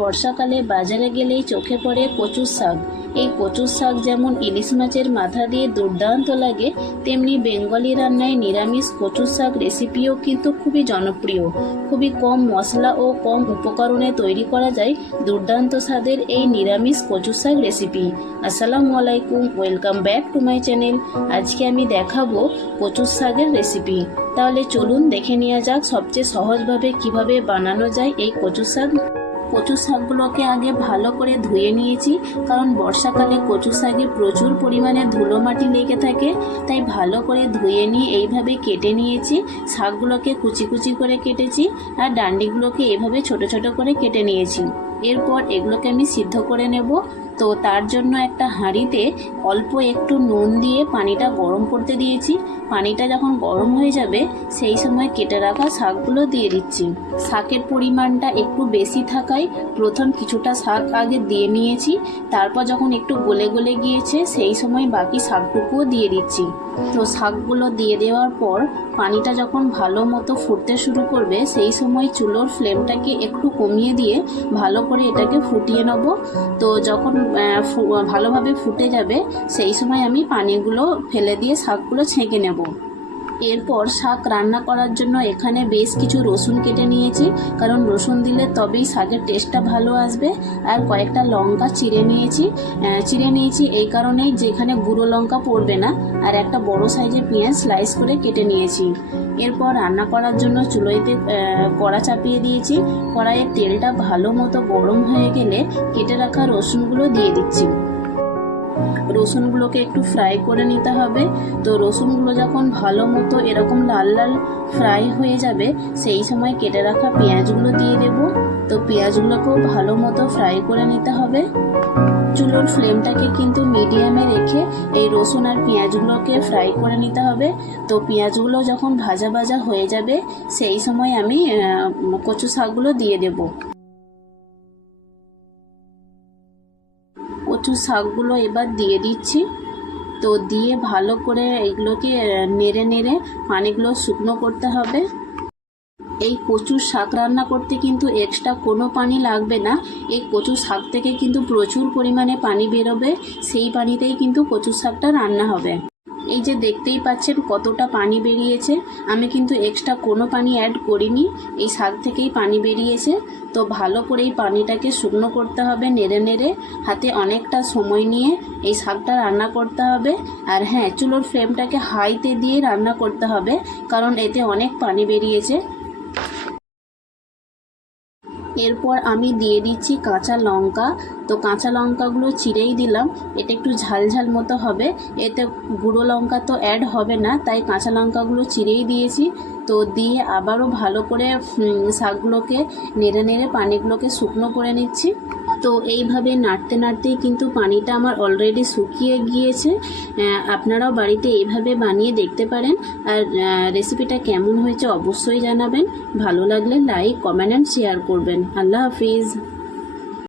বর্ষাকালে বাজারে গেলেই চোখে পড়ে কচুর শাক। এই কচুর শাক যেমন ইলিশ মাছের মাথা দিয়ে দুর্দান্ত লাগে, তেমনি বেঙ্গলি রান্নায় নিরামিষ কচুর শাক রেসিপিও কিন্তু খুবই জনপ্রিয়। খুবই কম মশলা ও কম উপকরণে তৈরি করা যায় দুর্দান্ত স্বাদের এই নিরামিষ কচুর শাক রেসিপি আসসালামু আলাইকুম, welcome back to my channel. আজকে আমি দেখাবো কচুর শাকের রেসিপি তাহলে চলুন দেখে নেওয়া যাক সবচেয়ে সহজভাবে কীভাবে বানানো যায় এই কচু শাক। কচু শাকগুলোকে আগে ভালো করে ধুয়ে নিয়েছি, কারণ বর্ষাকালে কচু শাকে প্রচুর পরিমাণে ধুলো মাটি লেগে থাকে, তাই ভালো করে ধুয়ে নিয়ে এইভাবে কেটে নিয়েছি। শাকগুলোকে কুচি কুচি করে কেটেছি, আর ডান্ডিগুলোকে এভাবে ছোট ছোট করে কেটে নিয়েছি। এরপর এগুলোকে আমি সিদ্ধ করে নেব। তো তার জন্য একটা হাঁড়িতে অল্প একটু নুন দিয়ে পানিটা গরম করতে দিয়েছি। পানিটা যখন গরম হয়ে যাবে, সেই সময় কেটে রাখা শাকগুলো দিয়ে দিচ্ছি। শাকের পরিমাণটা একটু বেশি থাকায় প্রথম কিছুটা শাক আগে দিয়ে নিয়েছি। তারপর যখন একটু গলে গলে গিয়েছে, সেই সময় বাকি শাকটুকুও দিয়ে দিচ্ছি। তো শাকগুলো দিয়ে দেওয়ার পর পানিটা যখন ভালো মতো ফুটতে শুরু করবে, সেই সময় চুলোর ফ্লেমটাকে একটু কমিয়ে দিয়ে ভালো করে এটাকে ফুটিয়ে নেব। তো যখন ভালোভাবে ফুটে যাবে, সেই সময় আমি পানিগুলো ফেলে দিয়ে শাকগুলো ছেঁকে নেব। এরপর শাক রান্না করার জন্য এখানে বেশ কিছু রসুন কেটে নিয়েছি, কারণ রসুন দিলে তবেই শাকের টেস্টটা ভালো আসবে। আর কয়েকটা লঙ্কা চিড়ে নিয়েছি চিড়ে নিয়েছি এই কারণেই যেখানে গুঁড়ো লঙ্কা পড়বে না, আর একটা বড় সাইজের পেঁয়াজ স্লাইস করে কেটে নিয়েছি। এরপর রান্না করার জন্য চুলোইতে কড়া চাপিয়ে দিয়েছি। কড়াইয়ের তেলটা ভালো মতো গরম হয়ে গেলে কেটে রাখা রসুনগুলো দিয়ে দিচ্ছি। রসুনগুলোকে একটু ফ্রাই করে নিতে হবে। তো রসুনগুলো যখন ভালো মতো এরকম লাল লাল ফ্রাই হয়ে যাবে, সেই সময় কেটে রাখা পেঁয়াজগুলো দিয়ে দেব। তো পেঁয়াজগুলোকেও ভালো মতো ফ্রাই করে নিতে হবে। চুলোর ফ্লেমটাকে কিন্তু মিডিয়ামে রেখে এই রসুন আর পেঁয়াজগুলোকে ফ্রাই করে নিতে হবে। তো পেঁয়াজগুলো যখন ভাজা ভাজা হয়ে যাবে, সেই সময় আমি কচু শাকগুলো দিয়ে দেবো। শাকগুলো এবার দিয়ে দিচ্ছি। তো দিয়ে ভালো করে এগুলোকে নেড়ে নেড়ে পানিগুলো শুকনো করতে হবে। এই কচুর শাক রান্না করতে কিন্তু এক্সট্রা কোনো পানি লাগবে না। এই কচু শাক থেকে কিন্তু প্রচুর পরিমাণে পানি বেরোবে। সেই পানিতেই কিন্তু কচু শাকটা রান্না হবে। এই যে দেখতেই পাচ্ছেন কতটা পানি বেরিয়েছে। আমি কিন্তু এক্সট্রা কোনো পানি অ্যাড করিনি, এই শাক থেকেই পানি বেরিয়েছে। তো ভালো করে এই পানিটাকে শুকনো করতে হবে, নেড়ে নেড়ে, হাতে অনেকটা সময় নিয়ে এই শাকটা রান্না করতে হবে। আর হ্যাঁ চুলোর ফ্লেমটাকে হাইতে দিয়ে রান্না করতে হবে, কারণ এতে অনেক পানি বেরিয়েছে। এরপর আমি দিয়ে দিচ্ছি কাঁচা লঙ্কা। তো কাঁচা লঙ্কাগুলো চিড়েই দিলাম। এটা একটু ঝাল ঝাল মতো হবে। এতে গুঁড়ো লঙ্কা তো অ্যাড হবে না, তাই কাঁচা লঙ্কাগুলো চিড়েই দিয়েছি। তো দিয়ে আবারও ভালো করে শাকগুলোকে, নেড়ে নেড়ে পানিগুলোকে শুকনো করে নিচ্ছি। তো এইভাবে নাড়তে নাড়তেই কিন্তু পানিটা আমার অলরেডি শুকিয়ে গিয়েছে। আপনারাও বাড়িতে এইভাবে বানিয়ে দেখতে পারেন। আর রেসিপিটা কেমন হয়েছে অবশ্যই জানাবেন। ভালো লাগলে লাইক কমেন্ট অ্যান্ড শেয়ার করবেন। আল্লাহ হাফিজ।